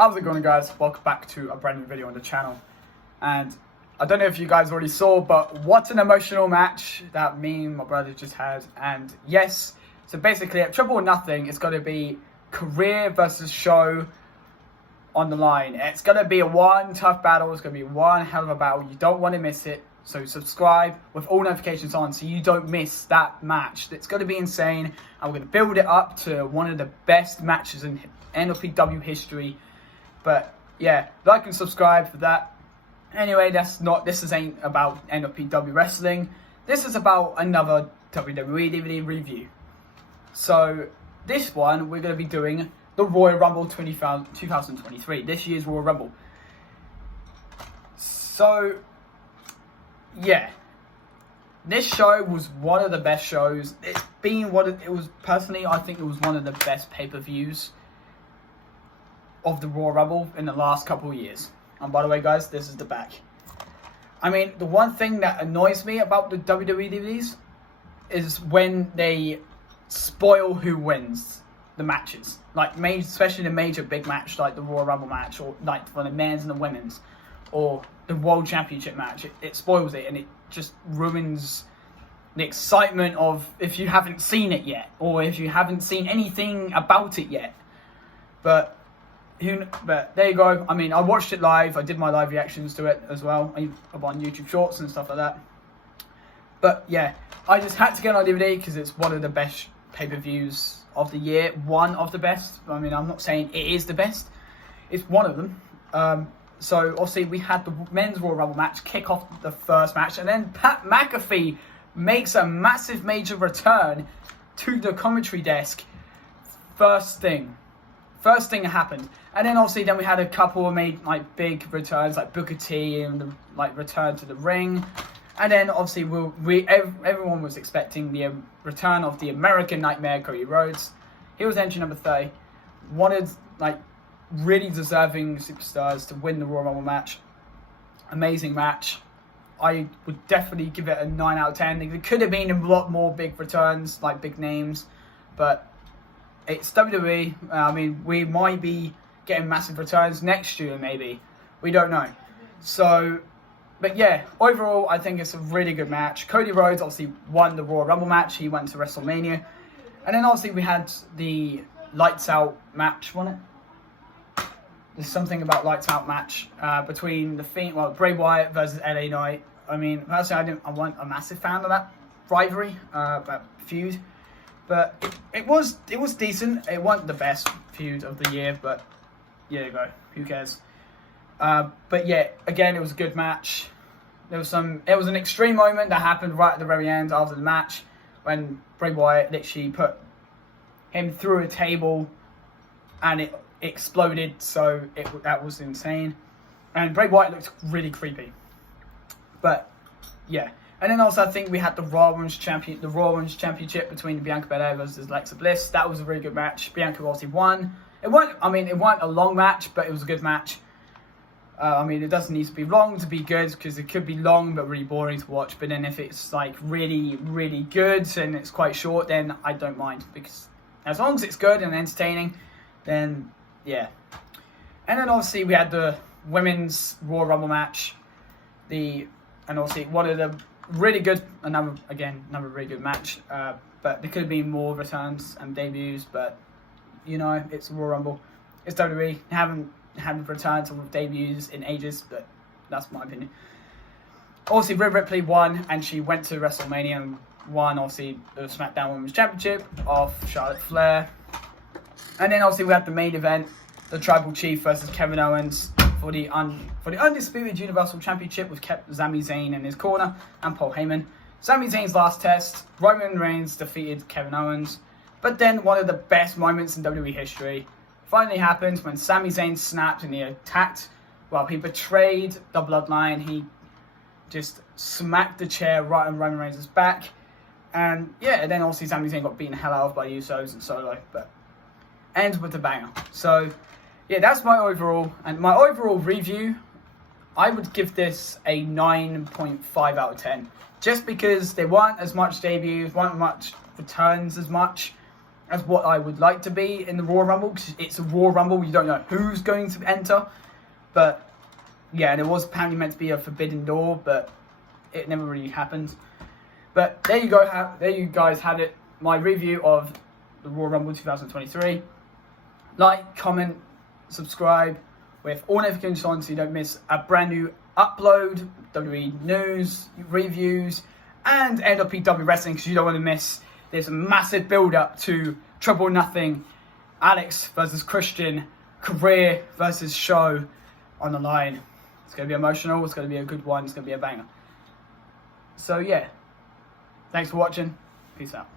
How's it going, guys? Welcome back to a brand new video on the channel. And I don't know if you guys already saw, but what an emotional match that me and my brother just had. And yes, so basically at Triple or Nothing, it's going to be career versus show on the line. It's going to be a one tough battle. It's going to be one hell of a battle. You don't want to miss it. So subscribe with all notifications on so you don't miss that match. It's going to be insane. And we're going to build it up to one of the best matches in NLPW history. But yeah, like and subscribe for that. Anyway, this ain't about NLPW wrestling. This is about another WWE DVD review. So this one, we're going to be doing the Royal Rumble 2023. This year's Royal Rumble. So yeah, this show was one of the best shows. It's been personally, I think it was one of the best pay-per-views of the Royal Rumble in the last couple of years. And by the way, guys, this is the back. I mean, the one thing that annoys me about the WWE DVDs is when they spoil who wins the matches. Like, especially the major big match, like the Royal Rumble match, or like for the men's and the women's, or the World Championship match. It spoils it, and it just ruins the excitement of if you haven't seen it yet, or if you haven't seen anything about it yet. But there you go. I mean, I watched it live. I did my live reactions to it as well. I'm on YouTube Shorts and stuff like that. But yeah, I just had to get on DVD because it's one of the best pay-per-views of the year. One of the best. I mean, I'm not saying it is the best. It's one of them. So obviously we had the men's Royal Rumble match kick off the first match, and then Pat McAfee makes a massive major return to the commentary desk. First thing that happened. And then obviously then we had a couple of like big returns, like Booker T and the return to the ring. And then obviously everyone was expecting the return of the American Nightmare, Cody Rhodes. He was entry number 30. Wanted really deserving superstars to win the Royal Rumble match. Amazing match. I would definitely give it a 9 out of 10. There could have been a lot more big returns, like big names, but it's WWE. I mean, we might be getting massive returns next year, maybe. We don't know. So, but yeah, overall, I think it's a really good match. Cody Rhodes obviously won the Royal Rumble match. He went to WrestleMania. And then obviously we had the Lights Out match, wasn't it? There's something about Lights Out match between Bray Wyatt versus LA Knight. I mean, personally, I wasn't a massive fan of that rivalry, that feud. But it was decent. It wasn't the best feud of the year, but there you go. Who cares? But yeah, again, it was a good match. It was an extreme moment that happened right at the very end after the match when Bray Wyatt literally put him through a table and it exploded. So that was insane. And Bray Wyatt looked really creepy. But yeah. And then also, I think we had the Raw Women's Championship between Bianca Belair versus Alexa Bliss. That was a really good match. Bianca obviously won. It wasn't a long match, but it was a good match. I mean, it doesn't need to be long to be good, because it could be long but really boring to watch. But then if it's like really, really good and it's quite short, then I don't mind, because as long as it's good and entertaining, then yeah. And then obviously we had the Women's Royal Rumble match. And obviously one of the really good, another really good match, but there could have been more returns and debuts, but you know, it's Royal Rumble, it's WWE, haven't returns or debuts in ages, but that's my opinion. Obviously Rhea Ripley won, and she went to WrestleMania and won obviously the SmackDown Women's Championship off Charlotte Flair. And then obviously we had the main event, the Tribal Chief versus Kevin Owens for the Undisputed Universal Championship, with Sami Zayn in his corner and Paul Heyman. Sami Zayn's last test, Roman Reigns defeated Kevin Owens. But then one of the best moments in WWE history finally happened when Sami Zayn snapped and he attacked. Well, he betrayed the Bloodline. He just smacked the chair right on Roman Reigns' back. And yeah, then obviously Sami Zayn got beaten the hell out of by Usos and Solo. But ends with a banger. So yeah, that's my overall. And my overall review, I would give this a 9.5 out of 10. Just because there weren't as much debuts, weren't much returns as much. as what I would like to be in the Royal Rumble, because it's a Royal Rumble. You don't know who's going to enter, but yeah, and it was apparently meant to be a forbidden door, but it never really happened. But there you go. There you guys had it. My review of the Royal Rumble 2023. Like, comment, subscribe with all notifications on so you don't miss a brand new upload, WWE news, reviews, and NWPW wrestling, because you don't want to miss. There's a massive build up to Trouble or Nothing, Alex versus Christian, career versus show on the line. It's going to be emotional. It's going to be a good one. It's going to be a banger. So yeah, thanks for watching. Peace out.